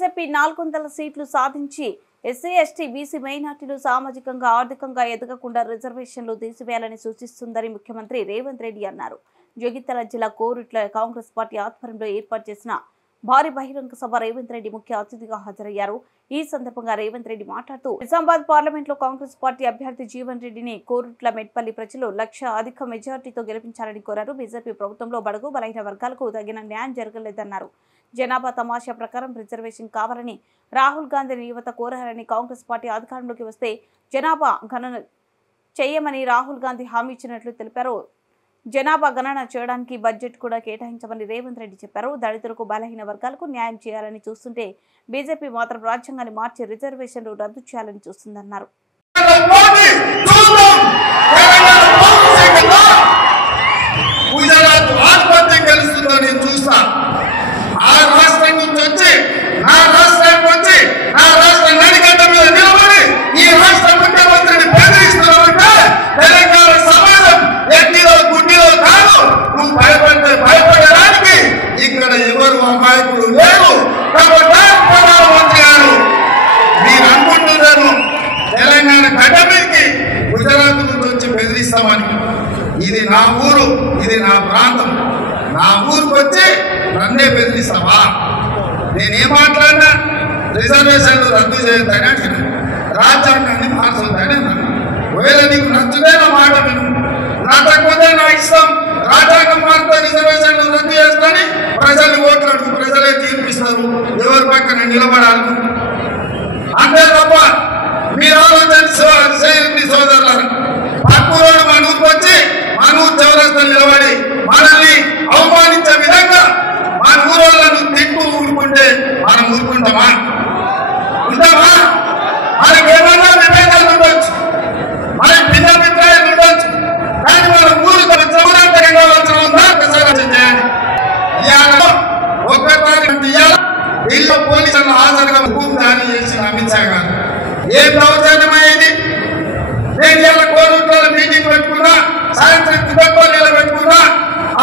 BJP 400 సీట్లు సాధించి SC ST BC మైనార్టీలు సామాజికంగా ఆర్థికంగా ఎదగకుండా రిజర్వేషన్లు తీసివేయాలని సూచిస్తుందని ముఖ్యమంత్రి రేవంత్ రెడ్డి అన్నారు. జగిత్యాల జిల్లా కోరుట్ల కాంగ్రెస్ పార్టీ ఆధ్వర్యంలో ఏర్పాటు చేసిన భారీ బహిరంగ సభ రేవంత్ రెడ్డి ముఖ్య అతిథిగా హాజరయ్యారు. ఈ సందర్భంగా రేవంత్ రెడ్డి మాట్లాడుతూ నిజామాబాద్ పార్లమెంట్ లో కాంగ్రెస్ పార్టీ అభ్యర్థి జీవన్ రెడ్డిని కోరుట్ల మెట్పల్లి ప్రజలు అధిక మెజార్టీతో గెలిపించాలని కోరారు. బీజేపీ ప్రభుత్వంలో బడుగు బలహీన వర్గాలకు తగిన న్యాయం జరగలేదన్నారు. జనాభా తమాషా ప్రకారం రిజర్వేషన్ కావాలని రాహుల్ గాంధీని యువత కోరారని, కాంగ్రెస్ పార్టీ అధికారంలోకి వస్తే జనాభా గణన చేయమని రాహుల్ గాంధీ హామీ ఇచ్చినట్లు తెలిపారు. జనాభా గణన చేయడానికి బడ్జెట్ కూడా కేటాయించమని రేవంత్ రెడ్డి చెప్పారు. దళితులకు బలహీన వర్గాలకు న్యాయం చేయాలని చూస్తుంటే బీజేపీ మాత్రం రాజ్యాంగాన్ని మార్చి రిజర్వేషన్లు రద్దు చేయాలని చూస్తుందన్నారు. ఇది నా ఊరు, ఇది నా ప్రాంతం, నా ఊరికి వచ్చి నన్నే బెదిరిస్తావా? నేనేం మాట్లాడినా రిజర్వేషన్లు రద్దు చేయొద్దని, రాజ్యాంగాన్ని మార్చొద్దని అన్నాను. ఒకవేళ నీకు నచ్చుదే నా మాట విను, నచ్చకపోతే నా ఇష్టం. రాజ్యాంగం మారితే రిజర్వేషన్లు రద్దు చేసుకొని ప్రజలు ఓట్లాడు, ప్రజలే తీర్పిస్తారు ఎవరి పక్కన నిలబడాలి. అంతే తప్ప మీరు ఆలోచించి సోదరులను పక్కూరోడు మన ఊరికి వచ్చి మన ఊరు చౌరస్తా నిలబడి మనల్ని అవమానించే విధంగా మన ఊరోళ్ళను తిట్టు ఊరుకుంటే మనం ఊరుకుంటామా? ఉంటామా? మనకి ఏమన్నా విభేదాలు ఉండొచ్చు, మనకి భిన్నాభిప్రాయాలు ఉండొచ్చు, కానీ మన ఊరికి చౌరాంతరంగా వచ్చిన ప్రచారం చేయాలి. ఇవాళ ఒక్కసారి ఢిల్లీ పోలీసులను హాజరుగా దాడి చేసిన అమిత్ షా గారు ఏం దౌర్జన్యమైంది? నేను ఇలా కోరుట్ల మీటింగ్ పెట్టుకున్నా, సాయంత్రం కుటుంబాలు పెట్టుకున్నా,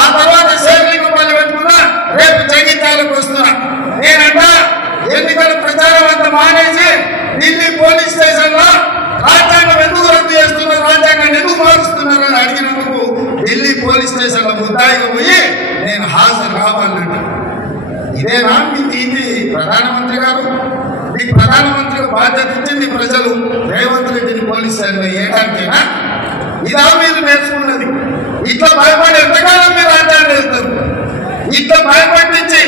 ఆ తర్వాత శేర్లింగపల్లి పెట్టుకున్నా, రేపు జగిత్యాలకు వస్తున్నా. నేనంట ఎన్నికల ప్రచారం అంతా మానేసి ఢిల్లీ పోలీస్ స్టేషన్ లో రాజ్యాంగం ఎందుకు రద్దు చేస్తున్నారు, రాజ్యాంగాన్ని ఎందుకు మారుస్తున్నారని అడిగినందుకు ఢిల్లీ పోలీస్ స్టేషన్ లో ముద్దాయిగా పోయి నేను హాజరు కావాలంట. ఇదేనా ఇది ప్రధానమంత్రి గారు? మీకు ప్రధానమంత్రికి బాధ్యత ఇచ్చింది ప్రజలు రేవంత్ రెడ్డిని పోలీస్ స్టేషన్లో వేయడానికేనా? ఇదా మీరు నేర్చుకున్నది? ఇట్లా భయపడి ఎంతకాలం మీరు రాజ్యాన్ని వేస్తారు? ఇట్లా భయపడించి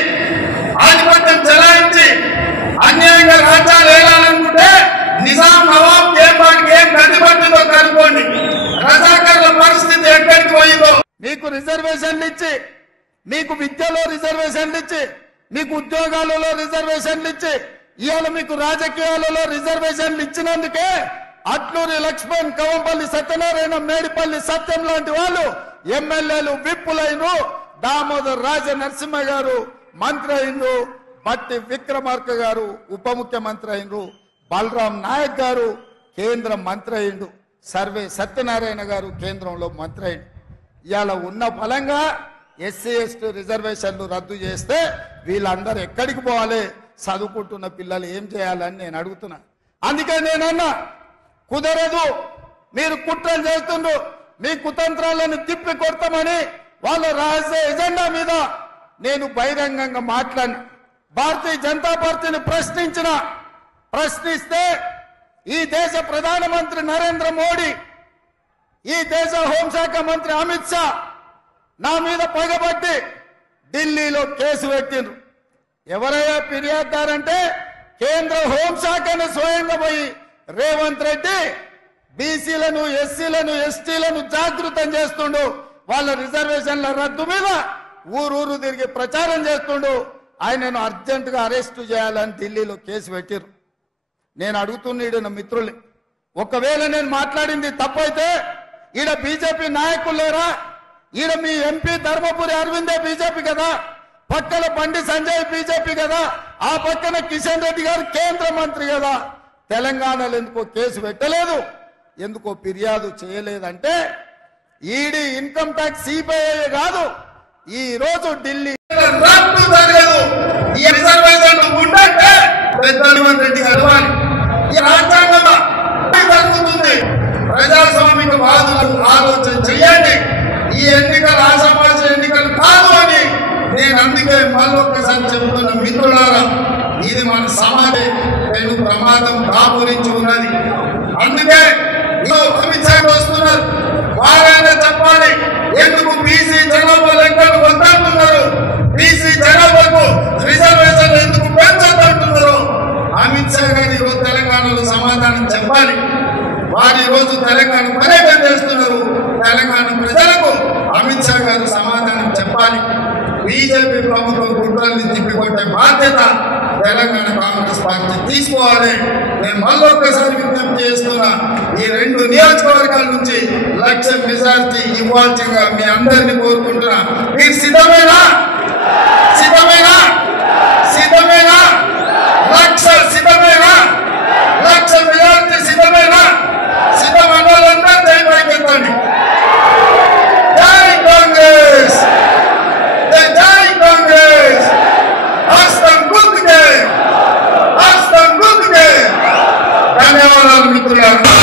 ఆధిపత్యం చెలాయించి అన్యాయంగా రాజ్యాలు వేయాలనుకుంటే నిజాం నవాబ్ ఏం గతిపట్టిందో కనుక్కోండి. రజాకర్ల పరిస్థితి ఎక్కడికి పోయిందో. మీకు రిజర్వేషన్లు ఇచ్చి, మీకు విద్యలో రిజర్వేషన్లు ఇచ్చి, మీకు ఉద్యోగాలలో రిజర్వేషన్లు ఇచ్చి, ఇవాళ మీకు రాజకీయాలలో రిజర్వేషన్లు ఇచ్చినందుకే అట్లూరి లక్ష్మణ్, కవంపల్లి సత్యనారాయణ, మేడిపల్లి సత్యం లాంటి వాళ్ళు ఎమ్మెల్యేలు విప్పులైనరు. దామోదర్ రాజ నరసింహ గారు మంత్రి అయినరు, బట్టి విక్రమార్క గారు ఉప ముఖ్యమంత్రి అయినరు, బలరాం నాయక్ గారు కేంద్ర మంత్రి అయిండు, సర్వే సత్యనారాయణ గారు కేంద్రంలో మంత్రి అయిండు. ఇవాళ ఉన్న ఫలంగా ఎస్సీ ఎస్టీ రిజర్వేషన్లు రద్దు చేస్తే వీళ్ళందరూ ఎక్కడికి పోవాలి? చదువుకుంటున్న పిల్లలు ఏం చేయాలని నేను అడుగుతున్నా. అందుకే నేనన్నా కుదరదు, మీరు కుట్రలు చేస్తుండ్రు, మీ కుతంత్రాలను తిప్పి కొడతామని వాళ్ళ రహస్య ఎజెండా మీద నేను బహిరంగంగా మాట్లాడిన. భారతీయ జనతా పార్టీని ప్రశ్నిస్తే ఈ దేశ ప్రధానమంత్రి నరేంద్ర మోడీ, ఈ దేశ హోంశాఖ మంత్రి అమిత్ షా నా మీద పగబట్టి ఢిల్లీలో కేసు పెట్టిండ్రు. ఎవరయ్యా ఫిర్యాదుదారంటే కేంద్ర హోంశాఖను స్వయంగా పోయి రేవంత్ రెడ్డి బీసీలను, ఎస్సీలను, ఎస్టీలను జాగృతం చేస్తుండు. వాళ్ళ రిజర్వేషన్ల రద్దు మీద ఊరూరు తిరిగి ప్రచారం చేస్తుండు. ఆయనను అర్జెంటుగా అరెస్టు చేయాలని ఢిల్లీలో కేసు పెట్టిరు. నేను అడుగుతున్న మిత్రులు, ఒకవేళ నేను మాట్లాడింది తప్పైతే ఈడ బీజేపీ నాయకులు లేరా? ఈడ మీ ఎంపీ ధర్మపురి అరవిందే బీజేపీ కదా, పక్కన బండి సంజయ్ బీజేపీ కదా, ఆ పక్కన కిషన్ రెడ్డి గారు కేంద్ర మంత్రి కదా. తెలంగాణలో ఎందుకో కేసు పెట్టలేదు, ఎందుకో ఫిర్యాదు చేయలేదంటే ఈడీ, ఇన్కమ్ ట్యాక్స్, సిబిఐ కాదు, ఈ రోజు ఢిల్లీ రద్దు జరగదు. ఈ రిజర్వేషన్ ఉంటే సమాధి పెను ప్రమాదం దాపురించి ఉన్నది. అందుకే అమిత్ షా వస్తున్నారు, వారైనా చెప్పాలి ఎందుకు బీసీ జనాభా లెక్కలు వద్దంటున్నారు, బీసీ జనాభాకు రిజర్వేషన్ ఎందుకు పెంచదంటున్నారు. అమిత్ షా గారు ఈరోజు తెలంగాణలో సమాధానం చెప్పాలి. వారు ఈరోజు తెలంగాణ పర్యటన చేస్తున్నారు. తెలంగాణ ప్రజలకు అమిత్ షా గారు సమాధానం చెప్పాలి. బీజేపీ ప్రభుత్వం కుట్రల్ని తిప్పికొట్టే బాధ్యత తెలంగాణ కాంగ్రెస్ పార్టీ తీసుకోవాలి. నేను మళ్ళొక్కసారి విజ్ఞప్తి చేస్తున్నా, ఈ 2 నియోజకవర్గాల నుంచి 1,00,000 మెజార్టీ ఇవ్వాల్సిందిగా మీ అందరినీ కోరుకుంటున్నా. మీరు సిద్ధమేనా? సిద్ధమేనా? సిద్ధమేనా? 1,00,000 సిద్ధమేనా? 1,00,000 మెజార్టీ సిద్ధమేనా? సిద్ధమన్నా జై పైకెత్తండి. జై కాంగ్రెస్, జై కాంగ్రెస్. హస్తం గుర్తుకే, హస్తం గుర్తుకే. ధన్యవాదాలు మిత్రులారా.